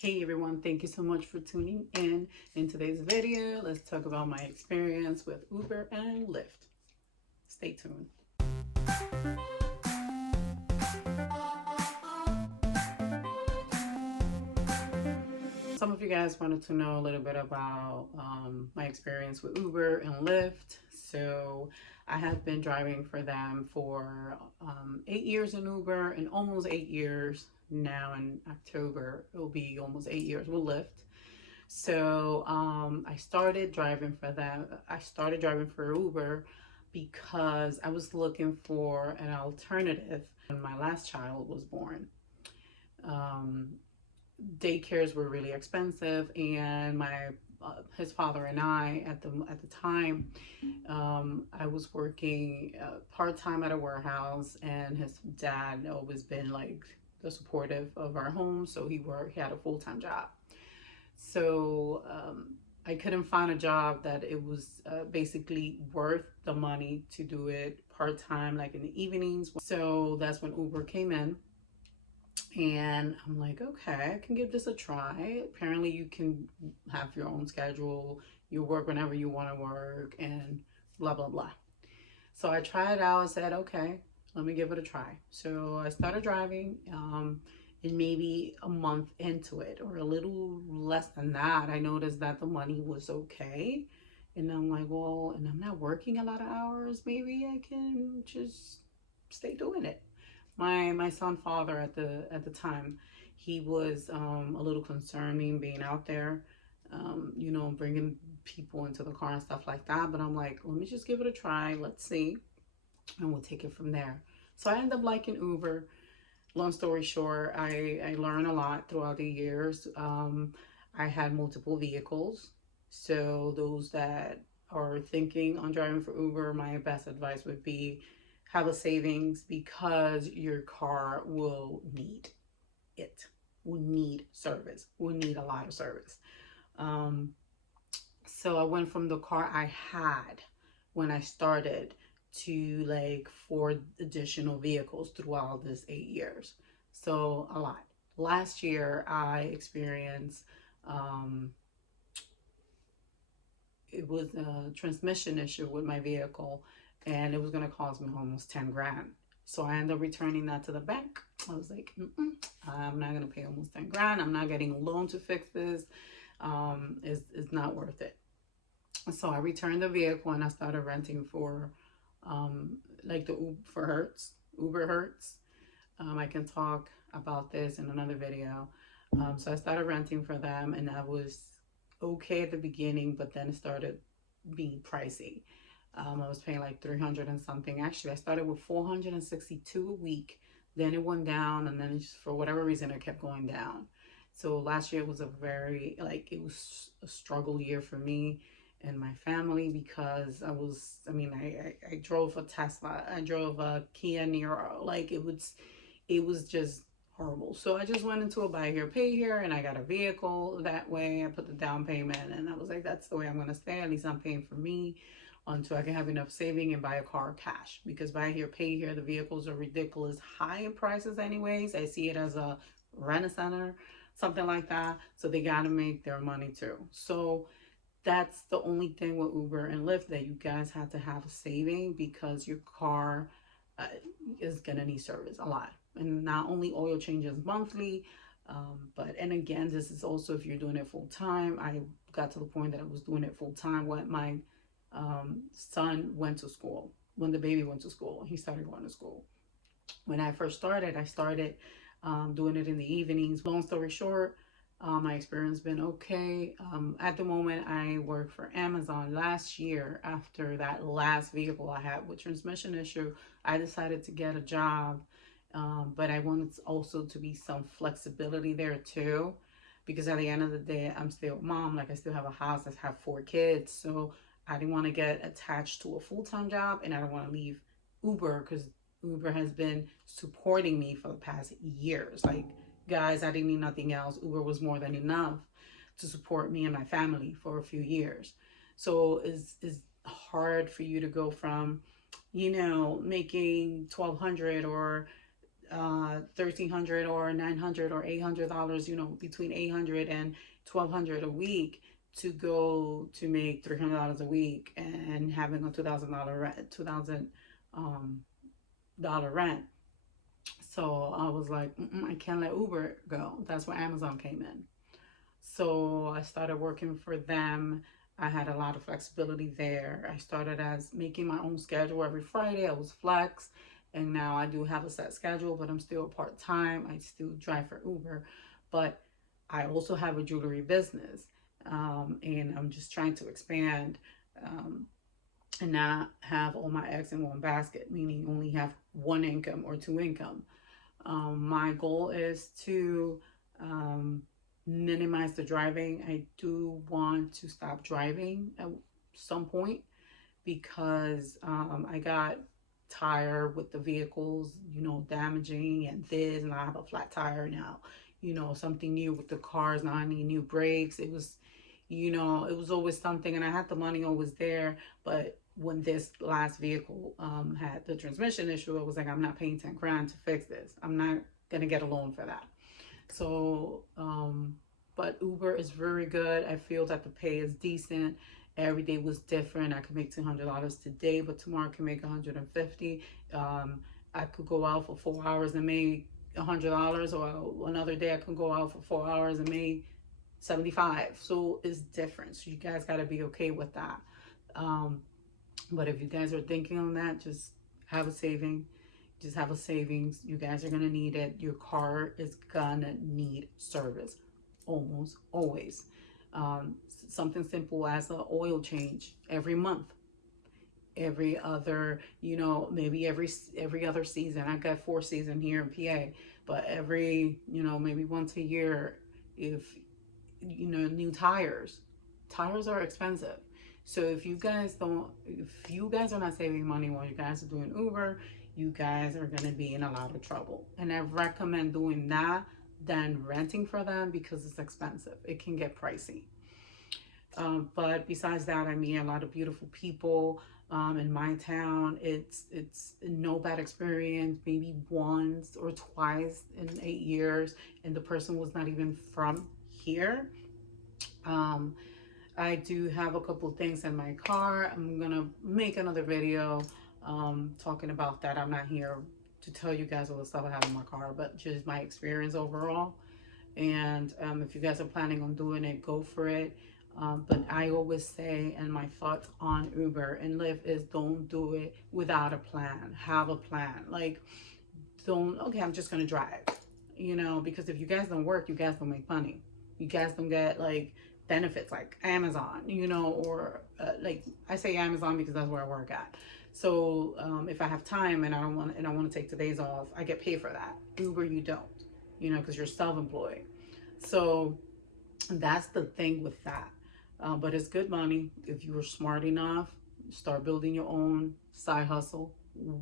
Hey everyone, thank you so much for tuning in. In today's video, let's talk about my experience with Uber and Lyft. Stay tuned. Some of you guys wanted to know a little bit about my experience with Uber and Lyft. So I have been driving for them for 8 years in Uber and almost 8 years now. In October, it will be almost 8 years with Lyft. So I started driving for them. I started driving for Uber because I was looking for an alternative when my last child was born. Um, Daycares were really expensive, and my his father and I at the time, I was working part-time at a warehouse, and his dad always been like the supportive of our home, so he had a full-time job. So I couldn't find a job that it was basically worth the money to do it part-time, like in the evenings. So that's when Uber came in, and I'm like, okay, I can give this a try. Apparently you can have your own schedule, you work whenever you want to work, and blah blah blah. So I tried it out. I said, okay, let me give it a try. So I started driving, and maybe a month into it, or a little less than that, I noticed that the money was okay. And I'm like, well, and I'm not working a lot of hours. Maybe I can just stay doing it. My son father at the time, he was a little concerned me being out there, bringing people into the car and stuff like that. But I'm like, let me just give it a try. Let's see, and we'll take it from there. So I ended up liking Uber. Long story short, I learned a lot throughout the years. I had multiple vehicles. So those that are thinking on driving for Uber, my best advice would be have a savings, because your car will need it, will need service, will need a lot of service. Um, so I went from the car I had when I started to like 4 additional vehicles throughout this 8 years. So a lot. Last year I experienced it was a transmission issue with my vehicle, and it was going to cost me almost 10 grand. So I ended up returning that to the bank. I was like, I'm not going to pay almost 10 grand. I'm not getting a loan to fix this. It's not worth it. So I returned the vehicle, and I started renting for like the Uber Hertz. I can talk about this in another video. So I started renting for them, and that was okay at the beginning, but then it started being pricey. I was paying like 300 and something. Actually, I started with 462 a week. Then it went down, and then just for whatever reason, it kept going down. So last year was it was a struggle year for me and my family, because I drove a Tesla, I drove a Kia Niro. Like it was just horrible. So I just went into a buy here, pay here, and I got a vehicle that way. I put the down payment, and I was like, that's the way I'm going to stay. At least I'm paying for me until I can have enough saving and buy a car cash. Because buy here, pay here, the vehicles are ridiculous high in prices anyways. I see it as a rent-a-center, something like that. So they got to make their money too. So that's the only thing with Uber and Lyft, that you guys have to have a saving, because your car is going to need service a lot. And not only oil changes monthly, and again, this is also if you're doing it full time. I got to the point that I was doing it full time when my son went to school, when the baby went to school, he started going to school. When I first started, I started doing it in the evenings. Long story short, my experience been okay. At the moment, I work for Amazon. Last year, after that last vehicle I had with transmission issue, I decided to get a job. But I wanted also to be some flexibility there too, because at the end of the day, I'm still a mom. Like, I still have a house, I have 4 kids. So I didn't want to get attached to a full-time job, and I don't want to leave Uber, because Uber has been supporting me for the past years. Like, guys, I didn't need nothing else. Uber was more than enough to support me and my family for a few years. So it's hard for you to go from, making 1,200 or $1,300 or $900 or $800, between 800 and 1,200 a week to go to make $300 a week and having a $2,000 rent, $2,000 rent. So I was like, I can't let Uber go. That's where Amazon came in. So I started working for them. I had a lot of flexibility there. I started as making my own schedule every Friday. I was flex. And now I do have a set schedule, but I'm still part-time. I still drive for Uber. But I also have a jewelry business. And I'm just trying to expand and not have all my eggs in one basket, meaning only have one income or two income. My goal is to minimize the driving. I do want to stop driving at some point because I got tired with the vehicles, damaging and this, and I have a flat tire now. Something new with the cars. Now I need new brakes. It was always something, and I had the money always there. But when this last vehicle had the transmission issue, I was like, I'm not paying 10 grand to fix this. I'm not gonna get a loan for that. So, but Uber is very good. I feel that the pay is decent. Every day was different. I could make $200 today, but tomorrow I can make $150. I could go out for 4 hours and make $100, or another day I could go out for 4 hours and make 75. So it's different. So you guys got to be okay with that. But if you guys are thinking on that, just have a saving. Just have a savings. You guys are going to need it. Your car is going to need service almost always. Something simple as an oil change every month. Every other, maybe every other season. I got 4 seasons here in PA, but every, maybe once a year, if, new tires. Tires are expensive. So if you guys are not saving money while you guys are doing Uber, you guys are going to be in a lot of trouble. And I recommend doing that than renting for them because it's expensive. It can get pricey. But besides that, I meet a lot of beautiful people in my town. It's no bad experience, maybe once or twice in 8 years, and the person was not even from here. I do have a couple things in my car. I'm gonna make another video talking about that. I'm not here to tell you guys all the stuff I have in my car, but just my experience overall. And if you guys are planning on doing it, go for it. But I always say, and my thoughts on Uber and Lyft is, don't do it without a plan. Have a plan. Like, okay, I'm just going to drive, because if you guys don't work, you guys don't make money. You guys don't get like benefits like Amazon, or like I say Amazon because that's where I work at. So if I have time and I want to take the days off, I get paid for that. Uber, you don't, because you're self-employed. So that's the thing with that. But it's good money. If you were smart enough, start building your own side hustle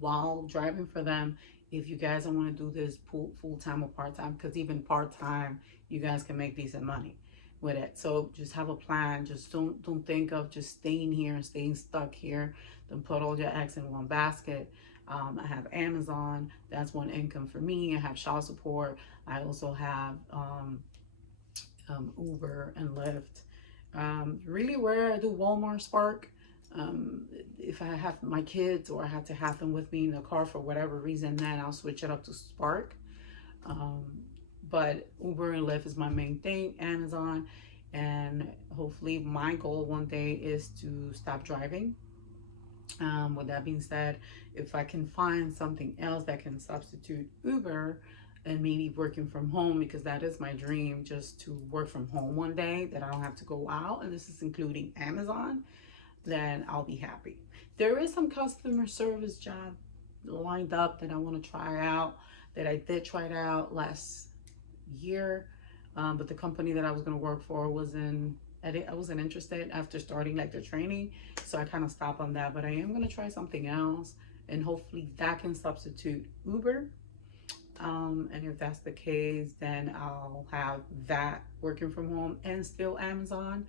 while driving for them. If you guys don't want to do this full-time or part-time, because even part-time, you guys can make decent money with it. So just have a plan. Just don't think of just staying here and staying stuck here. Don't put all your eggs in one basket. I have Amazon. That's one income for me. I have child support. I also have Uber and Lyft. Really rare I do Walmart, Spark. If I have my kids or I have to have them with me in the car for whatever reason, then I'll switch it up to Spark. But Uber and Lyft is my main thing, Amazon. And hopefully my goal one day is to stop driving. With that being said, if I can find something else that can substitute Uber and maybe working from home, because that is my dream, just to work from home one day, that I don't have to go out, and this is including Amazon, then I'll be happy. There is some customer service job lined up that I want to try out, that I did try it out last year, but the company that I was going to work for I wasn't interested after starting like the training, so I kind of stopped on that. But I am going to try something else, and hopefully that can substitute Uber. And if that's the case, then I'll have that working from home and still Amazon.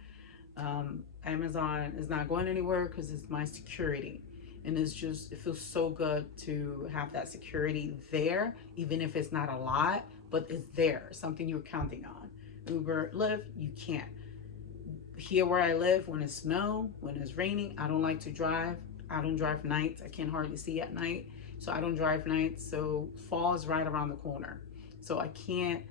Amazon is not going anywhere because it's my security. And it feels so good to have that security there, even if it's not a lot, but it's there, something you're counting on. Uber, Lyft, you can't. Here where I live, when it's snow, when it's raining, I don't like to drive. I don't drive nights. I can hardly see at night. So I don't drive nights. So fall is right around the corner. So I can't,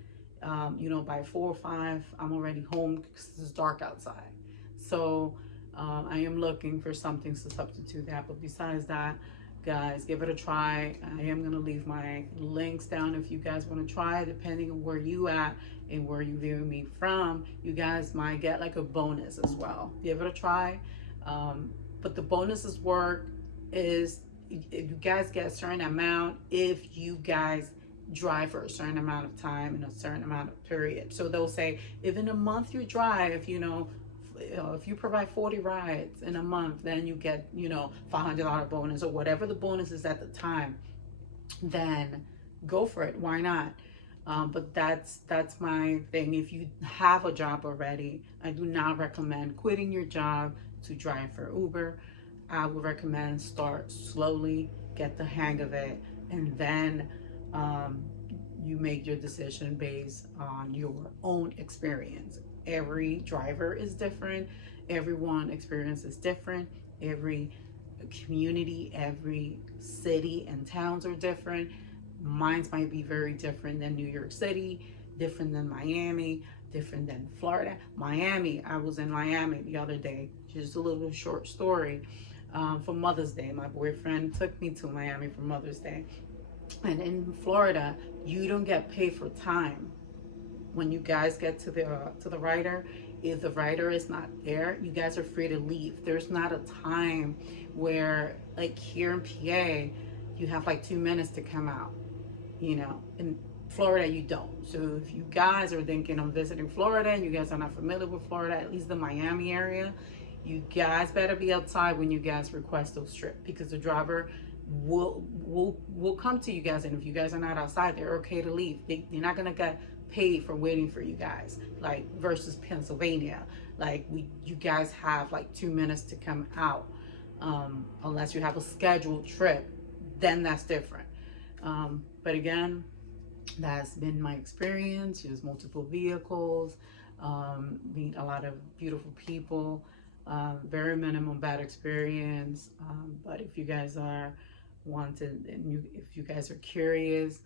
by 4 or 5, I'm already home because it's dark outside. So I am looking for something to substitute that. But besides that, guys, give it a try. I am going to leave my links down if you guys want to try, depending on where you at and where you view me from. You guys might get like a bonus as well. Give it a try. But the bonuses work is if you guys get a certain amount if you guys drive for a certain amount of time in a certain amount of period. So they'll say if in a month you drive, if you provide 40 rides in a month, then you get, $500 bonus or whatever the bonus is at the time, then go for it. Why not? But that's my thing. If you have a job already, I do not recommend quitting your job to drive for Uber. I would recommend start slowly, get the hang of it, and then you make your decision based on your own experience. Every driver is different. Everyone experience is different. Every community, every city and towns are different. Mine might be very different than New York City, different than Miami, different than Florida. Miami, I was in Miami the other day. Just a little short story. For Mother's Day, my boyfriend took me to Miami for Mother's Day. And in Florida, you don't get paid for time. When you guys get to the rider, if the rider is not there, you guys are free to leave. There's not a time where, like here in PA, you have like 2 minutes to come out. In Florida, you don't. So if you guys are thinking of visiting Florida and you guys are not familiar with Florida, at least the Miami area, you guys better be outside when you guys request those trips, because the driver will come to you guys, and if you guys are not outside, they're okay to leave. They're not gonna get paid for waiting for you guys, like versus Pennsylvania. Like you guys have like 2 minutes to come out, unless you have a scheduled trip, then that's different. But again, that's been my experience. Use multiple vehicles, meet a lot of beautiful people, very minimum bad experience. But if you guys are wanted and if you guys are curious,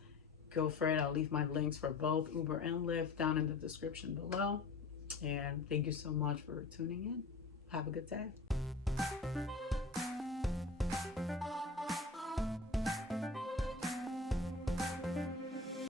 go for it. I'll leave my links for both Uber and Lyft down in the description below. And thank you so much for tuning in. Have a good day.